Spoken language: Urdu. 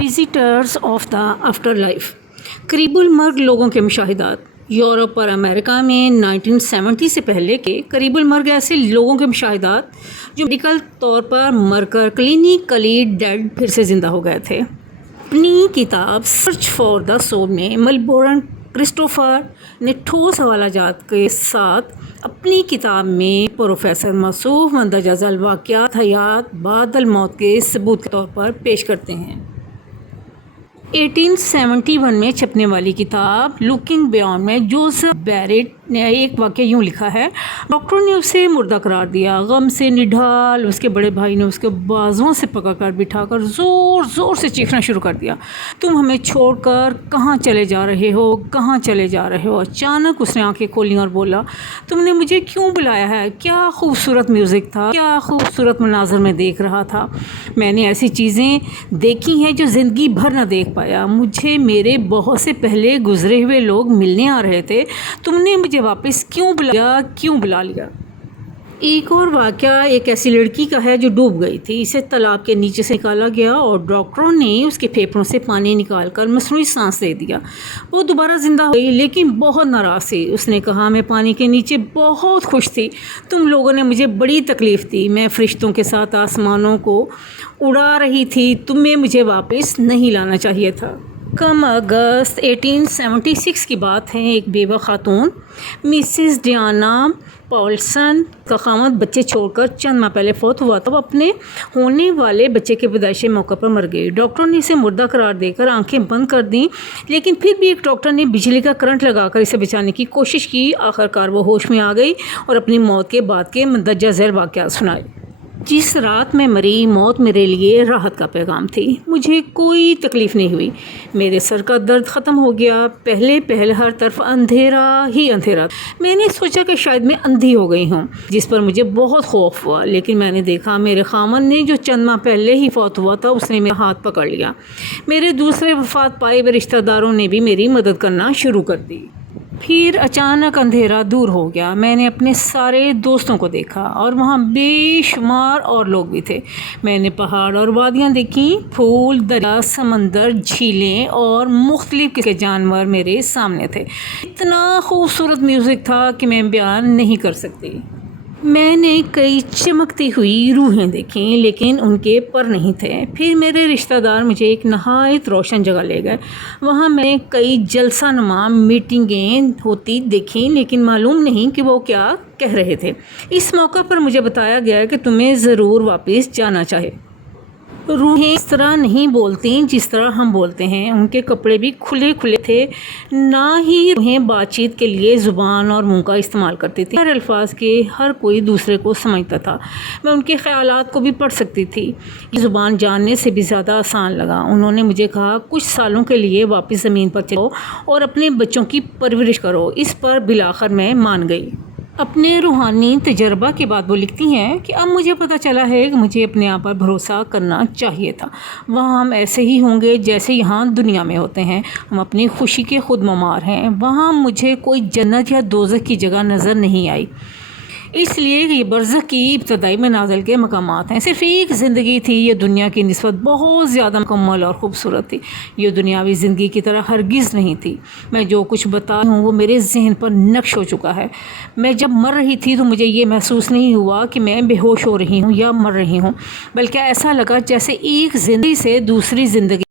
Visitors of the after life, قریب المرگ لوگوں کے مشاہدات۔ یورپ اور امریکہ میں 1970 سے پہلے کے قریب المرگ ایسے لوگوں کے مشاہدات جو میڈیکل طور پر مر کر کلینیکلی ڈیڈ پھر سے زندہ ہو گئے تھے۔ اپنی کتاب سرچ فار دا سول میں میلبورن کرسٹوفر نے ٹھوس حوالہ جات کے ساتھ اپنی کتاب میں پروفیسر موصوف مندرجہ ذیل واقعات حیات بعد الموت کے ثبوت کے طور پر پیش کرتے ہیں۔ 1871 میں چھپنے والی کتاب لوکنگ بیانڈ میں جوزف بیریٹ نے ایک واقعہ یوں لکھا ہے: ڈاکٹر نے اسے مردہ قرار دیا، غم سے نڈھال اس کے بڑے بھائی نے اس کے بازوؤں سے پکڑ کر بٹھا کر زور زور سے چیخنا شروع کر دیا، تم ہمیں چھوڑ کر کہاں چلے جا رہے ہو، کہاں چلے جا رہے ہو؟ اچانک اس نے آنکھیں کھولیں اور بولا، تم نے مجھے کیوں بلایا ہے؟ کیا خوبصورت میوزک تھا، کیا خوبصورت مناظر میں دیکھ رہا تھا۔ میں نے ایسی چیزیں دیکھی ہیں جو زندگی بھر نہ دیکھ پایا، مجھے میرے بہت سے پہلے گزرے ہوئے لوگ ملنے آ رہے تھے، تم نے مجھے واپس کیوں بلا لیا؟ ایک اور واقعہ ایک ایسی لڑکی کا ہے جو ڈوب گئی تھی، اسے تالاب کے نیچے سے نکالا گیا اور ڈاکٹروں نے اس کے پھیپھڑوں سے پانی نکال کر مصنوعی سانس دے دیا۔ وہ دوبارہ زندہ ہو گئی لیکن بہت ناراض تھی۔ اس نے کہا، میں پانی کے نیچے بہت خوش تھی، تم لوگوں نے مجھے بڑی تکلیف دی، میں فرشتوں کے ساتھ آسمانوں کو اڑا رہی تھی، تمہیں مجھے واپس نہیں لانا چاہیے تھا۔ کم اگست 1876 کی بات ہے، ایک بیوہ خاتون مسز ڈیانا پاولسن کا خاوند بچے چھوڑ کر چند ماہ پہلے فوت ہوا تھا۔ وہ اپنے ہونے والے بچے کے پیدائشی موقع پر مر گئی۔ ڈاکٹروں نے اسے مردہ قرار دے کر آنکھیں بند کر دیں، لیکن پھر بھی ایک ڈاکٹر نے بجلی کا کرنٹ لگا کر اسے بچانے کی کوشش کی۔ آخرکار وہ ہوش میں آ گئی اور اپنی موت کے بعد کے مندرجہ ذیل واقعات سنائے۔ جس رات میں مری، موت میرے لیے راحت کا پیغام تھی، مجھے کوئی تکلیف نہیں ہوئی، میرے سر کا درد ختم ہو گیا، پہلے ہر طرف اندھیرا ہی اندھیرا تھا۔ میں نے سوچا کہ شاید میں اندھی ہو گئی ہوں، جس پر مجھے بہت خوف ہوا، لیکن میں نے دیکھا میرے خاوند نے جو چند ماہ پہلے ہی فوت ہوا تھا، اس نے میرا ہاتھ پکڑ لیا۔ میرے دوسرے وفات پائے ہوئے رشتہ داروں نے بھی میری مدد کرنا شروع کر دی۔ پھر اچانک اندھیرا دور ہو گیا، میں نے اپنے سارے دوستوں کو دیکھا اور وہاں بے شمار اور لوگ بھی تھے۔ میں نے پہاڑ اور وادیاں دیکھیں، پھول، دریا، سمندر، جھیلیں اور مختلف قسم کے جانور میرے سامنے تھے۔ اتنا خوبصورت میوزک تھا کہ میں بیان نہیں کر سکتی۔ میں نے کئی چمکتی ہوئی روحیں دیکھیں لیکن ان کے پر نہیں تھے۔ پھر میرے رشتہ دار مجھے ایک نہایت روشن جگہ لے گئے، وہاں میں نے کئی جلسہ نما میٹنگیں ہوتی دیکھیں لیکن معلوم نہیں کہ وہ کیا کہہ رہے تھے۔ اس موقع پر مجھے بتایا گیا کہ تمہیں ضرور واپس جانا چاہیے۔ روحیں اس طرح نہیں بولتی جس طرح ہم بولتے ہیں، ان کے کپڑے بھی کھلے تھے، نہ ہی روحیں بات چیت کے لیے زبان اور منہ کا استعمال کرتی تھی۔ ہر الفاظ کے ہر کوئی دوسرے کو سمجھتا تھا، میں ان کے خیالات کو بھی پڑھ سکتی تھی۔ یہ زبان جاننے سے بھی زیادہ آسان لگا۔ انہوں نے مجھے کہا، کچھ سالوں کے لیے واپس زمین پر چلو اور اپنے بچوں کی پرورش کرو۔ اس پر بالآخر میں مان گئی۔ اپنے روحانی تجربہ کے بعد وہ لکھتی ہیں کہ اب مجھے پتہ چلا ہے کہ مجھے اپنے آپ پر بھروسہ کرنا چاہیے تھا۔ وہاں ہم ایسے ہی ہوں گے جیسے یہاں دنیا میں ہوتے ہیں، ہم اپنی خوشی کے خود ممار ہیں۔ وہاں مجھے کوئی جنت یا دوزخ کی جگہ نظر نہیں آئی، اس لیے کہ یہ برزخ کی ابتدائی منازل کے مقامات ہیں۔ صرف ایک زندگی تھی، یہ دنیا کی نسبت بہت زیادہ مکمل اور خوبصورت تھی، یہ دنیاوی زندگی کی طرح ہرگز نہیں تھی۔ میں جو کچھ بتا رہی ہوں وہ میرے ذہن پر نقش ہو چکا ہے۔ میں جب مر رہی تھی تو مجھے یہ محسوس نہیں ہوا کہ میں بے ہوش ہو رہی ہوں یا مر رہی ہوں، بلکہ ایسا لگا جیسے ایک زندگی سے دوسری زندگی